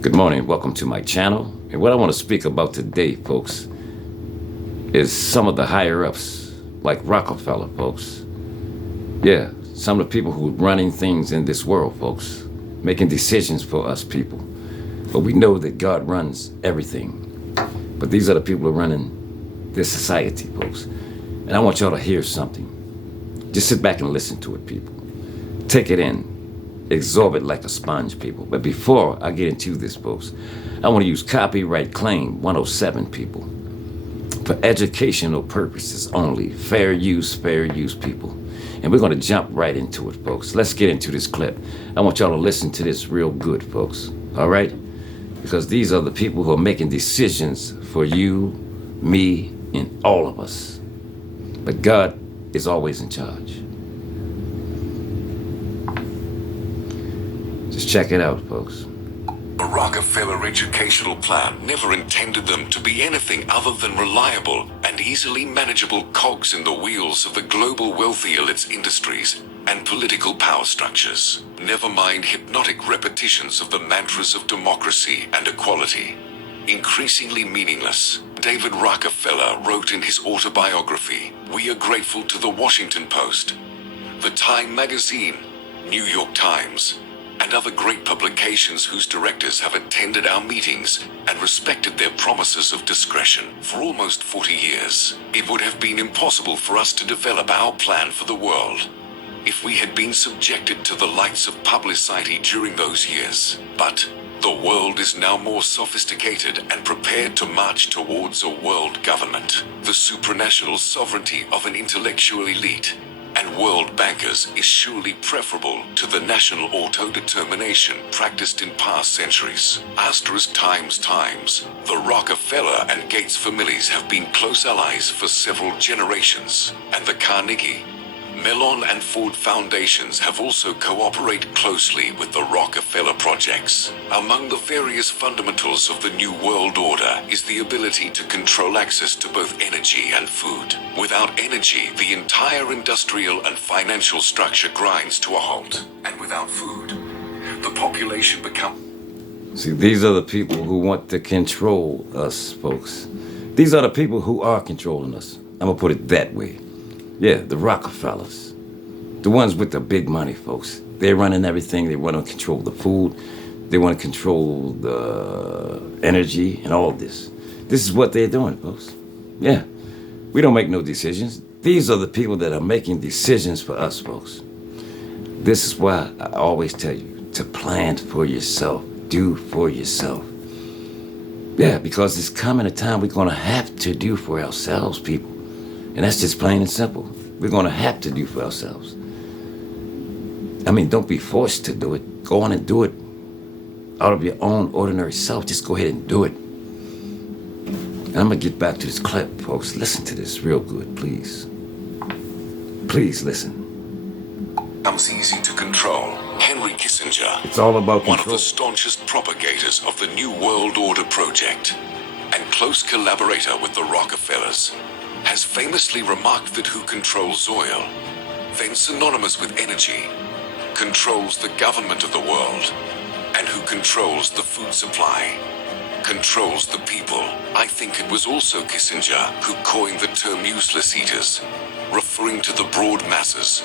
Good morning, welcome to my channel. And what I want to speak about today, folks, is some of the higher ups, like Rockefeller, folks. Yeah, some of the people who are running things in this world, folks, making decisions for us people. But we know that God runs everything. But these are the people who are running this society, folks. And I want y'all to hear something. Just sit back and listen to it, people. Take it in. Absorb it like a sponge, people. But before I get into this, folks, I want to use copyright claim 107, people. For educational purposes only. Fair use, people. And we're going to jump right into it, folks. Let's get into this clip. I want y'all to listen to this real good, folks. All right? Because these are the people who are making decisions for you, me, and all of us. But God is always in charge. Just check it out, folks. The Rockefeller educational plan never intended them to be anything other than reliable and easily manageable cogs in the wheels of the global wealthy elite's industries and political power structures. Never mind hypnotic repetitions of the mantras of democracy and equality. Increasingly meaningless, David Rockefeller wrote in his autobiography, "We are grateful to the Washington Post, the Time magazine, New York Times, and other great publications whose directors have attended our meetings and respected their promises of discretion for almost 40 years. It would have been impossible for us to develop our plan for the world if we had been subjected to the lights of publicity during those years. But the world is now more sophisticated and prepared to march towards a world government. The supranational sovereignty of an intellectual elite and world bankers is surely preferable to the national auto-determination practiced in past centuries. Times, the Rockefeller and Gates families have been close allies for several generations, and the Carnegie, Mellon and Ford foundations have also cooperated closely with the Rockefeller projects. Among the various fundamentals of the New World Order is the ability to control access to both energy and food. Without energy, the entire industrial and financial structure grinds to a halt. And without food, the population becomes... See, these are the people who want to control us, folks. These are the people who are controlling us. I'm going to put it that way. Yeah, the Rockefellers. The ones with the big money, folks. They're running everything. They want to control the food. They want to control the energy and all this. This is what they're doing, folks. Yeah. We don't make no decisions. These are the people that are making decisions for us, folks. This is why I always tell you to plan for yourself. Do for yourself. Yeah, because it's coming a time we're going to have to do for ourselves, people. And that's just plain and simple. We're going to have to do for ourselves. I mean, don't be forced to do it. Go on and do it out of your own ordinary self. Just go ahead and do it. And I'm going to get back to this clip, folks. Listen to this real good, please. Please listen. Becomes easy to control. Henry Kissinger, It's all about control. one of the staunchest propagators of the New World Order project and close collaborator with the Rockefellers, has famously remarked that who controls oil, then synonymous with energy, controls the government of the world, and who controls the food supply, controls the people. I think it was also Kissinger who coined the term useless eaters, referring to the broad masses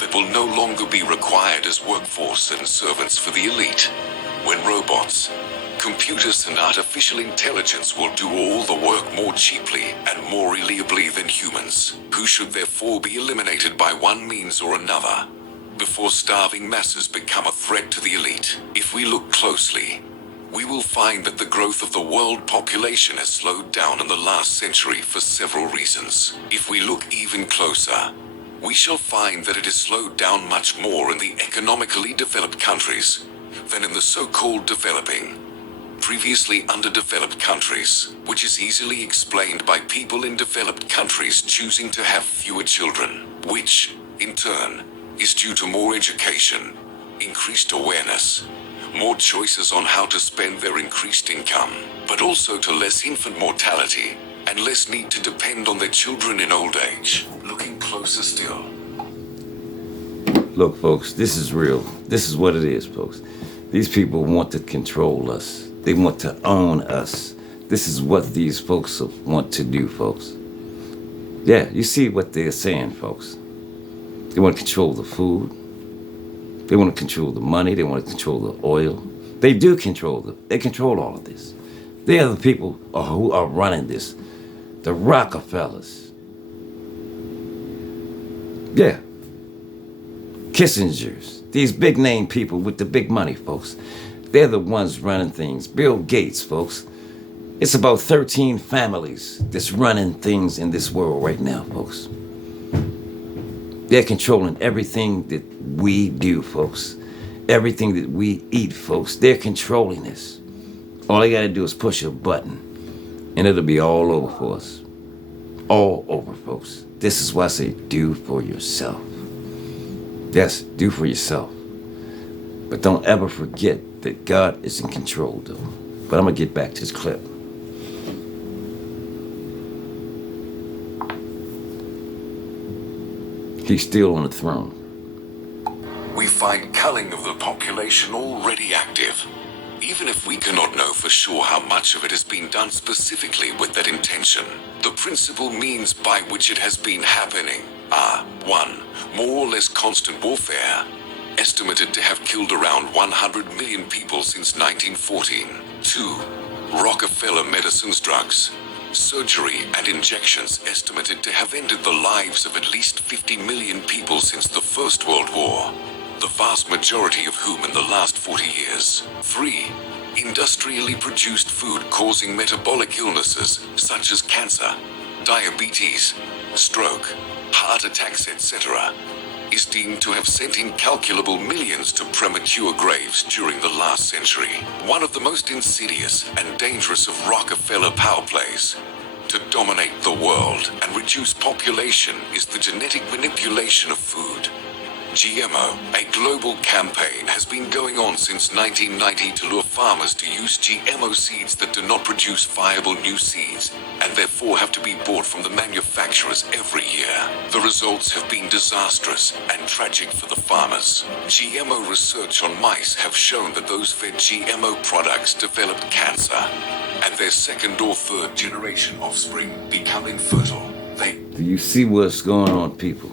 that will no longer be required as workforce and servants for the elite, when robots, computers and artificial intelligence will do all the work more cheaply and more reliably than humans, who should therefore be eliminated by one means or another, before starving masses become a threat to the elite. If we look closely, we will find that the growth of the world population has slowed down in the last century for several reasons. If we look even closer, we shall find that it has slowed down much more in the economically developed countries than in the so-called developing, previously underdeveloped countries, which is easily explained by people in developed countries choosing to have fewer children, which, in turn, is due to more education, increased awareness, more choices on how to spend their increased income, but also to less infant mortality and less need to depend on their children in old age. Looking closer still. Look, folks, this is real. This is what it is, folks. These people want to control us. They want to own us. This is what these folks want to do, folks. Yeah, you see what they're saying, folks. They want to control the food. They want to control the money. They want to control the oil. They do control they control all of this. They are the people who are running this. The Rockefellers. Yeah. Kissingers. These big name people with the big money, folks. They're the ones running things. Bill Gates, folks. It's about 13 families that's running things in this world right now, folks. They're controlling everything that we do, folks. Everything that we eat, folks. They're controlling this. All they gotta do is push a button, and it'll be all over for us. All over, folks. This is why I say do for yourself. Yes, do for yourself. But don't ever forget that God is in control, though. But I'm gonna get back to this clip. He's still on the throne. We find culling of the population already active, even if we cannot know for sure how much of it has been done specifically with that intention. The principal means by which it has been happening are 1. More or less constant warfare, estimated to have killed around 100 million people since 1914. 2. Rockefeller medicines, drugs, surgery and injections estimated to have ended the lives of at least 50 million people since the First World War, the vast majority of whom in the last 40 years. 3. Industrially produced food causing metabolic illnesses such as cancer, diabetes, stroke, heart attacks, etc., is deemed to have sent incalculable millions to premature graves during the last century. One of the most insidious and dangerous of Rockefeller power plays to dominate the world and reduce population is the genetic manipulation of food. GMO, a global campaign, has been going on since 1990 to lure farmers to use GMO seeds that do not produce viable new seeds and therefore have to be bought from the manufacturers every year. The results have been disastrous and tragic for the farmers. GMO research on mice have shown that those fed GMO products developed cancer, and their second or third generation offspring become infertile. Do you see what's going on, people?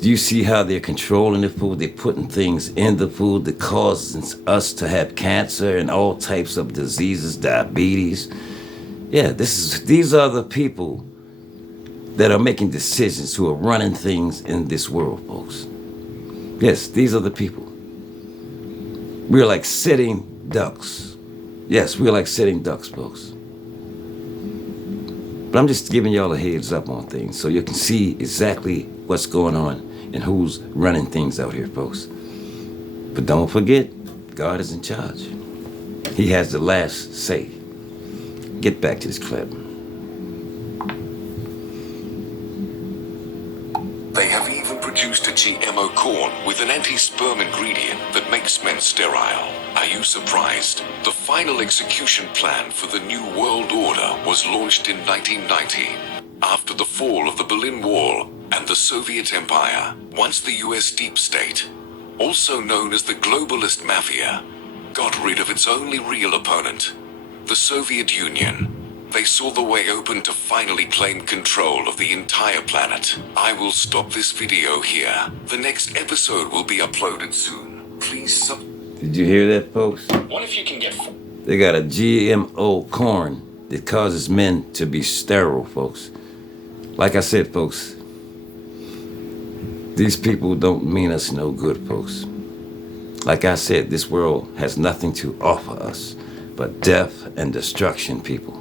Do you see how they're controlling the food? They're putting things in the food that causes us to have cancer and all types of diseases, diabetes. Yeah, these are the people that are making decisions, who are running things in this world, folks. Yes, these are the people. We're like sitting ducks. Yes, we're like sitting ducks, folks. But I'm just giving y'all a heads up on things so you can see exactly what's going on and who's running things out here, folks. But don't forget, God is in charge. He has the last say. Get back to this clip. They have even produced a GMO corn with an anti-sperm ingredient that makes men sterile. Are you surprised? The final execution plan for the New World Order was launched in 1990, after the fall of the Berlin Wall and the Soviet Empire. Once the US deep state, also known as the globalist mafia, got rid of its only real opponent, the Soviet Union, they saw the way open to finally claim control of the entire planet. I will stop this video here. The next episode will be uploaded soon. Please Did you hear that, folks? What if you can get... They got a GMO corn that causes men to be sterile, folks. Like I said, folks, these people don't mean us no good, folks. Like I said, this world has nothing to offer us but death and destruction, people.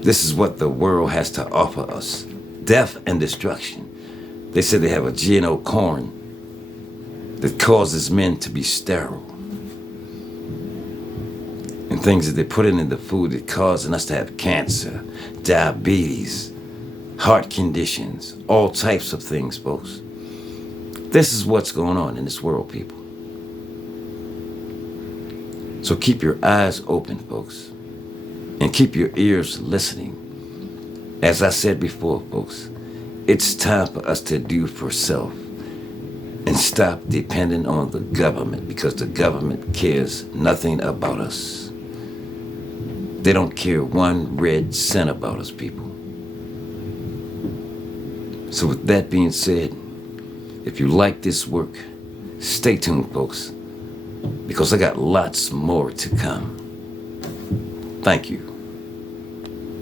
This is what the world has to offer us. Death and destruction. They said they have a GMO corn that causes men to be sterile. And things that they put in the food that causing us to have cancer, diabetes, heart conditions, all types of things, folks. This is what's going on in this world, people. So keep your eyes open, folks, and keep your ears listening. As I said before, folks, it's time for us to do for self and stop depending on the government, because the government cares nothing about us. They don't care one red cent about us, people. So with that being said, if you like this work, stay tuned, folks, because I got lots more to come. Thank you.